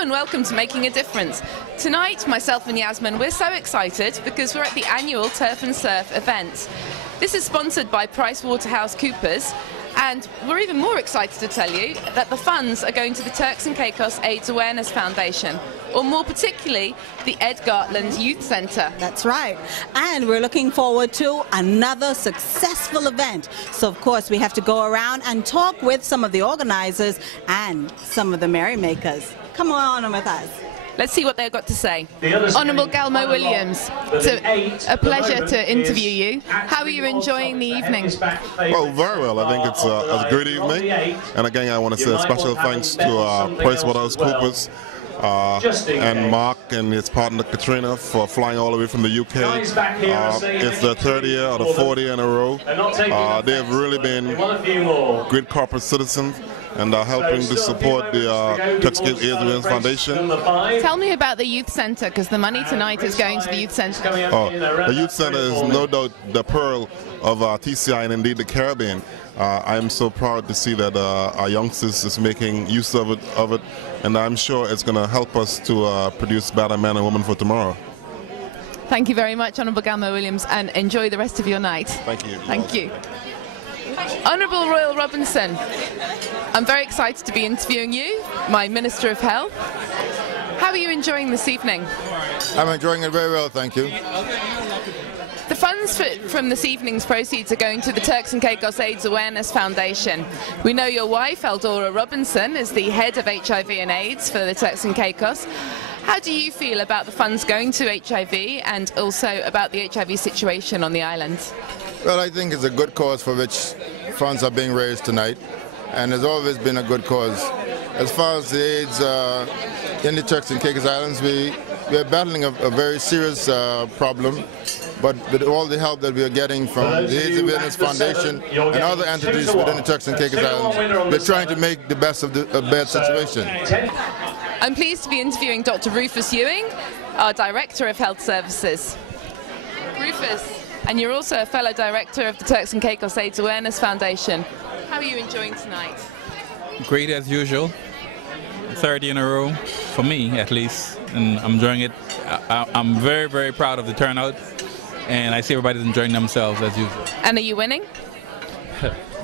Hello and welcome to Making a Difference. Tonight, myself and Yasmin, we're so excited because we're at the annual Turf and Surf event. This is sponsored by PricewaterhouseCoopers, and we're even more excited to tell you that the funds are going to the Turks and Caicos AIDS Awareness Foundation, or more particularly, the Ed Gartland Youth Centre. That's right. And we're looking forward to another successful event. So, of course, we have to go around and talk with some of the organizers and some of the merrymakers. Come on with us. Let's see what they've got to say. Honourable Galmo Williams, it's a pleasure to interview you. How are you enjoying the evening? Well, very well. I think it's a great evening. And again, I want to say a special thanks to PricewaterhouseCoopers and Mark and his partner Katrina for flying all the way from the UK. It's the third year or the fourth year in a row. They have really been great corporate citizens and are helping to support the Turks and Caicos AIDS Awareness Foundation. Tell me about the Youth Centre, because the money tonight is going to the Youth Centre. The Youth Centre is no doubt the pearl of TCI and indeed the Caribbean. I am so proud to see that our youngsters is making use of it, and I'm sure it's going to help us to produce better men and women for tomorrow. Thank you very much, Honourable Galmo Williams, and enjoy the rest of your night. Thank you. Thank you. Honourable Royal Robinson, I'm very excited to be interviewing you, my Minister of Health. How are you enjoying this evening? I'm enjoying it very well, thank you. The funds from this evening's proceeds are going to the Turks and Caicos AIDS Awareness Foundation. We know your wife, Eldora Robinson, is the head of HIV and AIDS for the Turks and Caicos. How do you feel about the funds going to HIV and also about the HIV situation on the island? Well, I think it's a good cause for which funds are being raised tonight, and it's always been a good cause. As far as the AIDS in the Turks and Caicos Islands, we are battling a very serious problem, but with all the help that we are getting from the AIDS Awareness Foundation and other entities within the Turks and Caicos Islands, we're trying to make the best of a bad situation. I'm pleased to be interviewing Dr. Rufus Ewing, our Director of Health Services. Rufus, and you're also a fellow director of the Turks and Caicos AIDS Awareness Foundation. How are you enjoying tonight? Great as usual. Third year in a row, for me at least, and I'm enjoying it. I'm very, very proud of the turnout, and I see everybody's enjoying themselves as usual. And are you winning?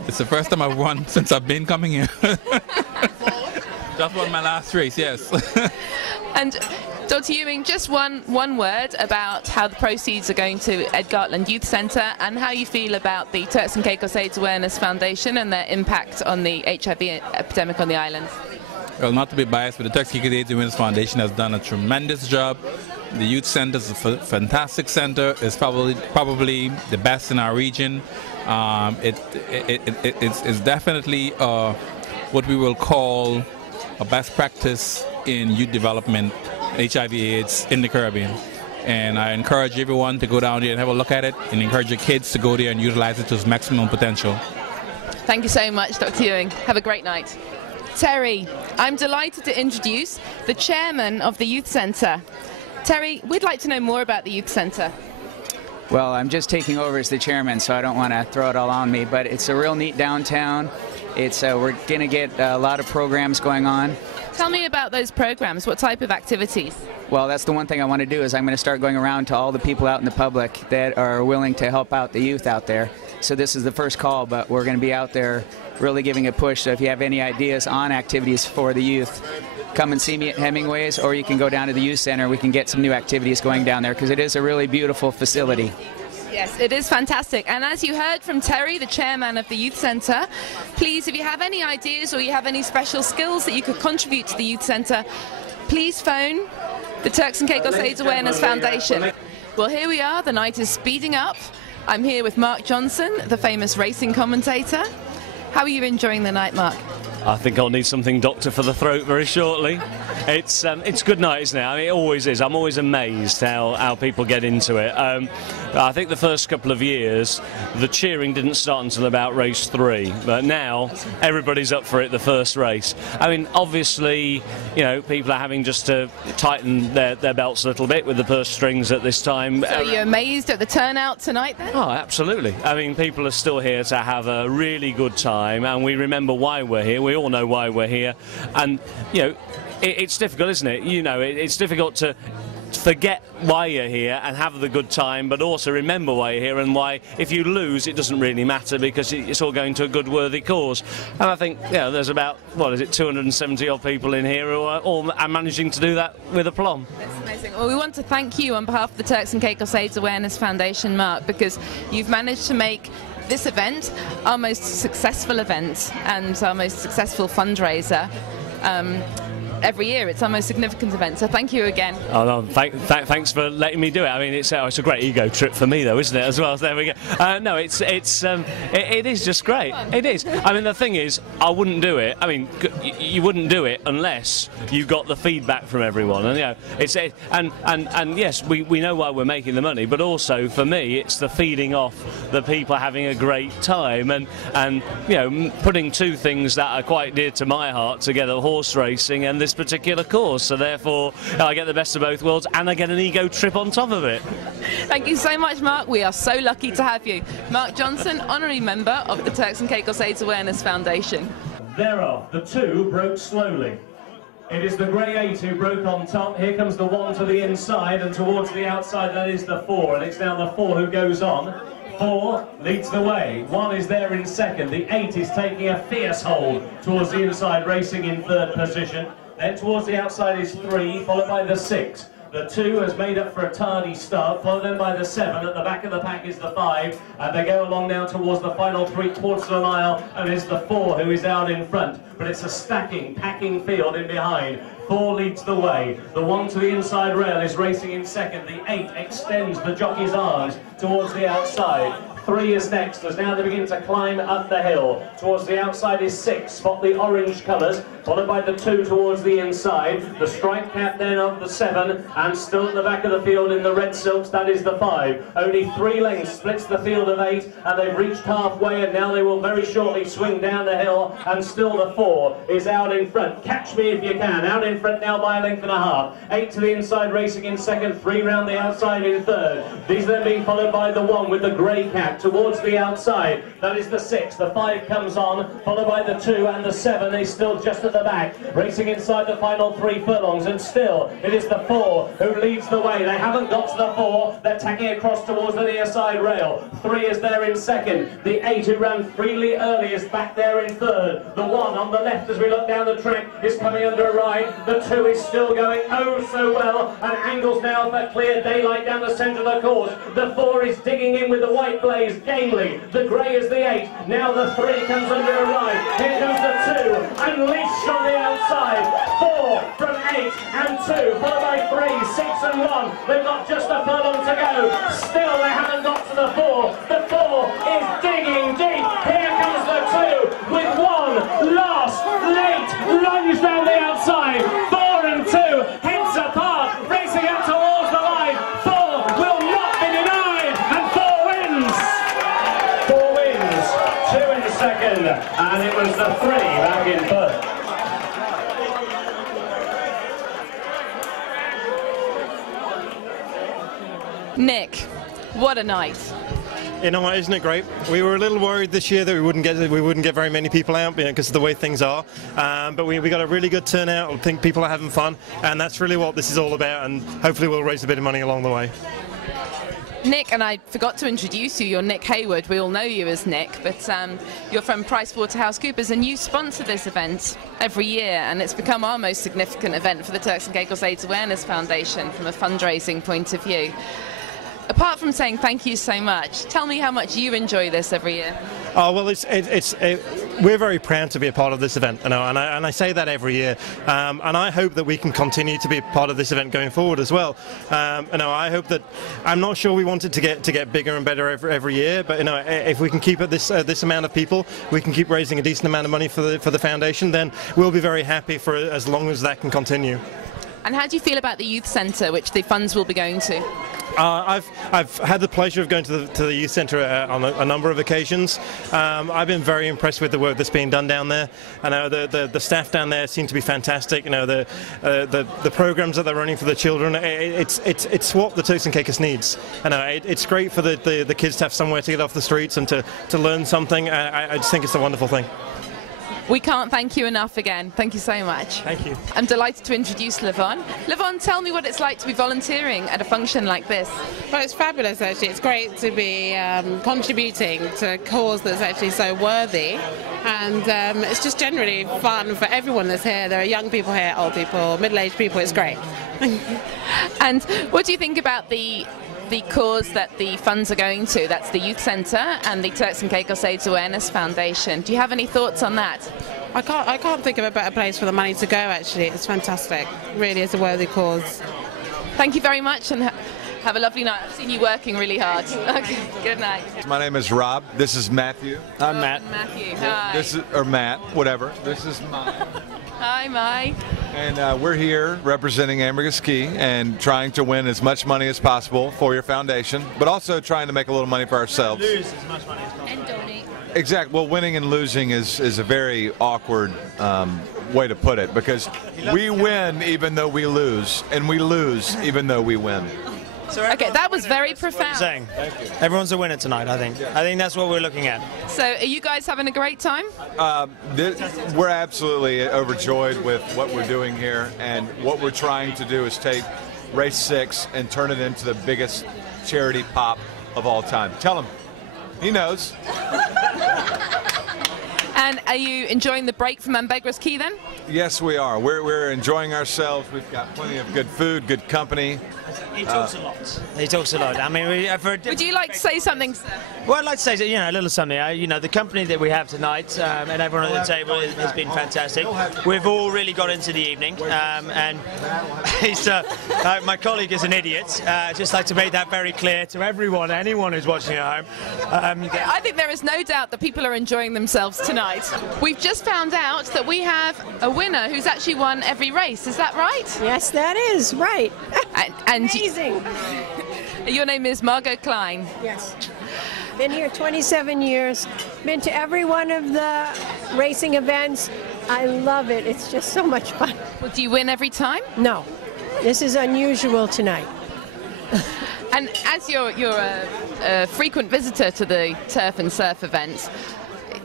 It's the first time I've won since I've been coming here. Just won my last race, yes. And Dr. Ewing, just one word about how the proceeds are going to Ed Gartland Youth Centre and how you feel about the Turks and Caicos AIDS Awareness Foundation and their impact on the HIV epidemic on the island. Well, not to be biased, but the Turks and Caicos AIDS Awareness Foundation has done a tremendous job. The youth centre is a fantastic centre. It's probably the best in our region. It's definitely what we will call a best practice in youth development, HIV/AIDS in the Caribbean. And I encourage everyone to go down there and have a look at it, and encourage your kids to go there and utilize it to its maximum potential. Thank you so much, Dr. Ewing. Have a great night. Terry, I'm delighted to introduce the chairman of the Youth Centre. Terry, we'd like to know more about the Youth Centre. Well, I'm just taking over as the chairman, so I don't want to throw it all on me, but it's a real neat downtown. We're going to get a lot of programs going on. Tell me about those programs. What type of activities? Well, that's the one thing I want to do is I'm going to start going around to all the people out in the public that are willing to help out the youth out there. So this is the first call, but we're going to be out there really giving a push. So if you have any ideas on activities for the youth, come and see me at Hemingway's, or you can go down to the youth center. We can get some new activities going down there because it is a really beautiful facility. Yes, it is fantastic. And as you heard from Terry, the chairman of the Youth Centre, please, if you have any ideas or you have any special skills that you could contribute to the Youth Centre, please phone the Turks and Caicos AIDS Awareness Foundation. Well, here we are. The night is speeding up. I'm here with Mark Johnson, the famous racing commentator. How are you enjoying the night, Mark? I think I'll need something doctor for the throat very shortly. It's good night, isn't it? I mean, it always is. I'm always amazed how people get into it. I think the first couple of years, the cheering didn't start until about race 3, but now everybody's up for it the first race. I mean, obviously, you know, people are having just to tighten their belts a little bit with the purse strings at this time. So you're amazed at the turnout tonight then? Oh, absolutely. I mean, people are still here to have a really good time, and we remember why we're here. We We all know why we're here, and you know, it's difficult, isn't it? You know, it's difficult to forget why you're here and have the good time, but also remember why you're here and why if you lose it doesn't really matter because it's all going to a good worthy cause. And I think, you know, there's about, what is it, 270 odd people in here who are all managing to do that with aplomb. That's amazing. Well, we want to thank you on behalf of the Turks and Caicos AIDS Awareness Foundation, Mark, because you've managed to make this event our most successful event and our most successful fundraiser. Every year it's our most significant event, so thank you again. Oh, no, thanks for letting me do it. I mean, it's a great ego trip for me though, isn't it, as well? So there we go. No, it is just great. It is. I mean, the thing is, I wouldn't do it. I mean, you wouldn't do it unless you got the feedback from everyone. And you know, and yes, we know why we're making the money, but also for me, it's the feeding off the people having a great time and you know, putting two things that are quite dear to my heart together: horse racing and this particular course. So therefore I get the best of both worlds and I get an ego trip on top of it. Thank you so much, Mark. We are so lucky to have you. Mark Johnson, honorary member of the Turks and Caicos AIDS Awareness Foundation. Thereof, the 2 broke slowly. It is the grey 8 who broke on top. Here comes the 1 to the inside, and towards the outside that is the 4, and it's now the 4 who goes on. 4 leads the way, 1 is there in second, the 8 is taking a fierce hold towards the inside, racing in third position. Then towards the outside is 3, followed by the 6. The 2 has made up for a tardy start, followed then by the 7. At the back of the pack is the 5, and they go along now towards the final 3/4 of a mile, and it's the 4 who is out in front. But it's a stacking, packing field in behind. 4 leads the way. The 1 to the inside rail is racing in second. The 8 extends the jockey's arms towards the outside. 3 is next, as now they begin to climb up the hill. Towards the outside is 6, spot the orange colours, followed by the 2 towards the inside. The stripe cap then of the 7, and still at the back of the field in the red silks, that is the 5. Only 3 lengths splits the field of 8, and they've reached halfway, and now they will very shortly swing down the hill, and still the 4 is out in front. Catch me if you can, out in front now by a length and a half. 8 to the inside racing in second, 3 round the outside in third. These then being followed by the 1 with the grey cap towards the outside, that is the 6. The 5 comes on, followed by the 2 and the 7 is still just at the back, racing inside the final 3 furlongs, and still it is the 4 who leads the way. They haven't got to the 4, they're tacking across towards the near side rail. 3 is there in second, the 8 who ran freely early is back there in third. The 1 on the left as we look down the track is coming under a ride. The 2 is still going oh so well, and angles now for clear daylight down the centre of the course. The 4 is digging in with the white blaze gamely. The grey is the 8. Now the 3 comes under a ride. Here comes the 2, unleashed on the outside. 4 from 8 and 2, followed by 3, 6 and 1. They've got just a furlong to go. Still they haven't got to the 4. The 4 is digging deep. Here comes the 2 with 1 last late lunge down the outside. 4 and 2 heads apart, racing up towards the line. 4 will not be denied, and 4 wins. 4 wins, 2 in second, and it was the 3 back in third. Nick, what a night. You know what, isn't it great? We were a little worried this year that we wouldn't get very many people out, because of the way things are. But we got a really good turnout. I think people are having fun, and that's really what this is all about. And hopefully, we'll raise a bit of money along the way. Nick, and I forgot to introduce you. You're Nick Hayward. We all know you as Nick, but you're from PricewaterhouseCoopers, and you sponsor this event every year, and it's become our most significant event for the Turks and Caicos AIDS Awareness Foundation from a fundraising point of view. Apart from saying thank you so much, tell me how much you enjoy this every year. Oh, well, we're very proud to be a part of this event, and I say that every year, and I hope that we can continue to be a part of this event going forward as well. I hope that, I'm not sure we want it to get bigger and better every year, but if we can keep it this amount of people, we can keep raising a decent amount of money for the foundation, then we'll be very happy for as long as that can continue. And how do you feel about the youth centre, which the funds will be going to? I've had the pleasure of going to the youth centre on a number of occasions. I've been very impressed with the work that's being done down there. I know the staff down there seem to be fantastic. The programs that they're running for the children. It's what the Turks and Caicos needs. It's great for the kids to have somewhere to get off the streets and to learn something. I just think it's a wonderful thing. We can't thank you enough again. Thank you so much. Thank you. I'm delighted to introduce Levon. Levon, tell me what it's like to be volunteering at a function like this. Well, it's fabulous actually. It's great to be contributing to a cause that's actually so worthy, and it's just generally fun for everyone that's here. There are young people here, old people, middle-aged people. It's great. And what do you think about the cause that the funds are going to? That's the Youth Centre and the Turks and Caicos AIDS Awareness Foundation. Do you have any thoughts on that? I can't think of a better place for the money to go actually. It's fantastic. It really is a worthy cause. Thank you very much and have a lovely night. I've seen you working really hard. Okay, good night. My name is Rob. This is Matthew. I'm Matt. Matthew, hi. Or Matt, whatever. This is Maya. Hi, Mai. And we're here representing America Ski and trying to win as much money as possible for your foundation, but also trying to make a little money for ourselves. Lose as much money as possible. And donate. Exactly. Well, winning and losing is a very awkward way to put it, because we win even though we lose, and we lose even though we win. So okay, that was very profound. Thank you. Everyone's a winner tonight, I think. I think that's what we're looking at. So, are you guys having a great time? We're absolutely overjoyed with what we're doing here, and what we're trying to do is take race 6 and turn it into the biggest charity pop of all time. Tell him. He knows. And are you enjoying the break from Ambegras Key then? Yes, we are. We're enjoying ourselves. We've got plenty of good food, good company. He talks a lot. He talks a lot. I mean, would you like to say something, sir? Well, I'd like to say, a little something. The company that we have tonight and everyone at the table has been fantastic. We've all really got into the evening, and my colleague is an idiot. Just like to make that very clear to anyone who's watching at home. I think there is no doubt that people are enjoying themselves tonight. We've just found out that we have a winner who's actually won every race. Is that right? Yes, that is right. And amazing. Your name is Margot Klein. Yes. Been here 27 years. Been to every one of the racing events. I love it. It's just so much fun. Well, do you win every time? No. This is unusual tonight. And as you're a frequent visitor to the turf and surf events,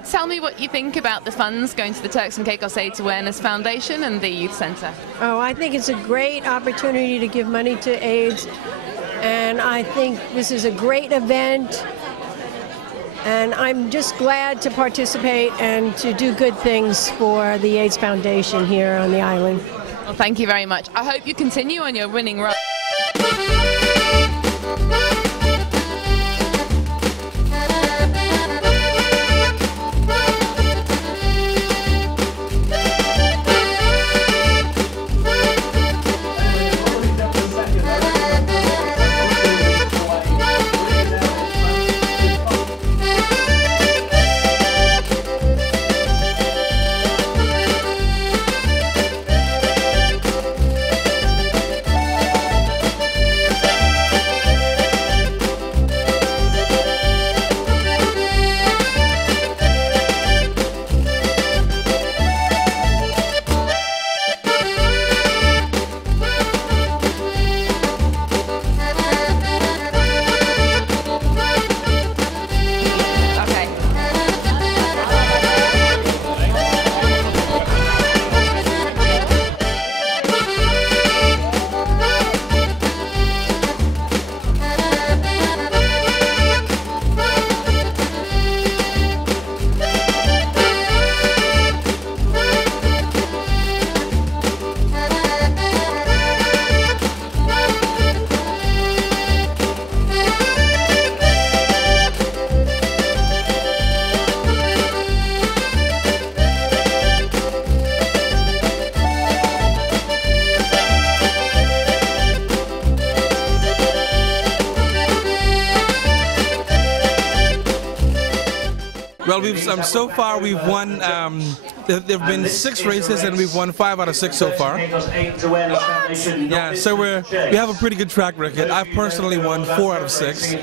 tell me what you think about the funds going to the Turks and Caicos AIDS Awareness Foundation and the Youth Centre. Oh, I think it's a great opportunity to give money to AIDS, and I think this is a great event, and I'm just glad to participate and to do good things for the AIDS Foundation here on the island. Well, thank you very much. I hope you continue on your winning run. Well, so far we've won There have been 6 races and we've won 5 out of 6 so far. Yeah, so we have a pretty good track record. I've personally won 4 out of 6.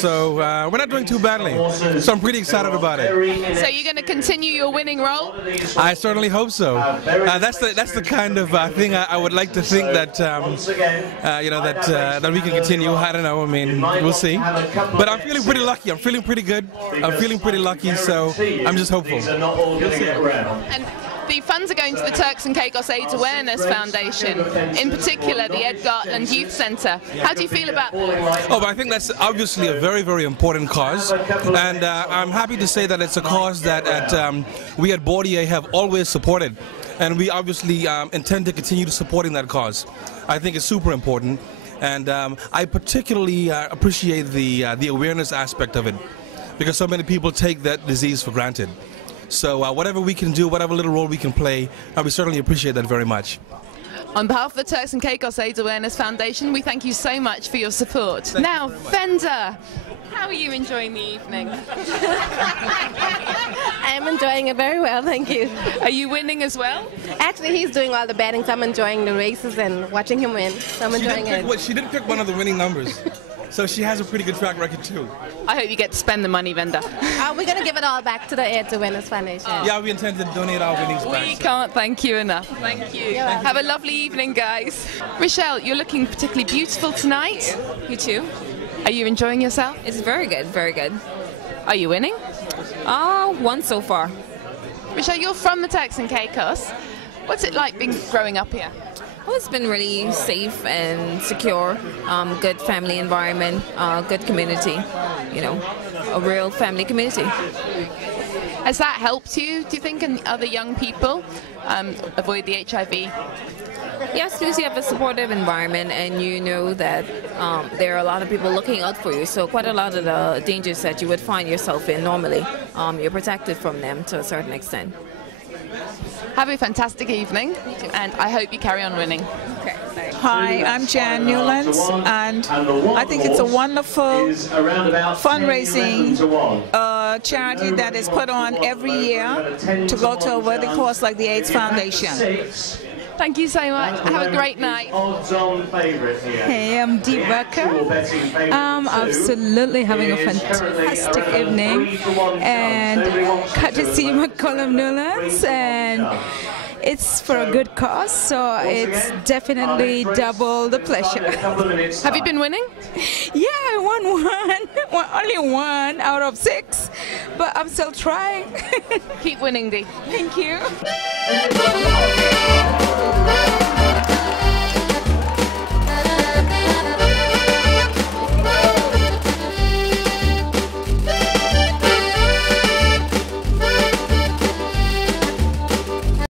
So we're not doing too badly. So I'm pretty excited about it. So you're going to continue your winning role? I certainly hope so. That's the kind of thing I would like to think that that we can continue. I don't know. I mean, we'll see. But I'm feeling pretty lucky. I'm feeling pretty good. I'm feeling pretty lucky. So I'm just hopeful. And the funds are going to the Turks and Caicos AIDS Awareness Foundation, in particular the Ed Gartland Youth Centre. How do you feel about that? Oh, but I think that's obviously a very, very important cause, and I'm happy to say that it's a cause that we at Bordier have always supported, and we obviously intend to continue supporting that cause. I think it's super important, and I particularly appreciate the awareness aspect of it, because so many people take that disease for granted. So whatever we can do, whatever little role we can play, we certainly appreciate that very much. On behalf of the Turks and Caicos AIDS Awareness Foundation, we thank you so much for your support. Now, Fender, how are you enjoying the evening? I'm enjoying it very well, thank you. Are you winning as well? Actually, he's doing all the betting, so I'm enjoying the races and watching him win. So I'm enjoying it. She did pick one of the winning numbers. So she has a pretty good track record too. I hope you get to spend the money, Venda. We're going to give it all back to the AIDS Awareness Foundation. Yeah, we intend to donate our winnings back. We can't thank you enough. Thank you. Have a lovely evening, guys. Rochelle, you're looking particularly beautiful tonight. You too. Are you enjoying yourself? It's very good, very good. Are you winning? One so far. Rochelle, you're from the Turks and Caicos. What's it like growing up here? Well, it's been really safe and secure, good family environment, good community, a real family community. Has that helped you, do you think, and other young people avoid the HIV? Yes, because you have a supportive environment and you know that there are a lot of people looking out for you, so quite a lot of the dangers that you would find yourself in normally, you're protected from them to a certain extent. Have a fantastic evening, and I hope you carry on winning. Okay, thanks. Hi, I'm Jan Newlands, and I think it's a wonderful fundraising charity that is put on every year to go to a worthy cause like the AIDS Foundation. Thank you so much. Have a great night. Hey, I'm Dee Becker. I'm absolutely having a fantastic evening, and got to see McCollum Newlands, and it's for a good cause, so it's definitely double the pleasure. Have you been winning? Yeah, I won only 1 out of 6, but I'm still trying. Keep winning, Dee. Thank you.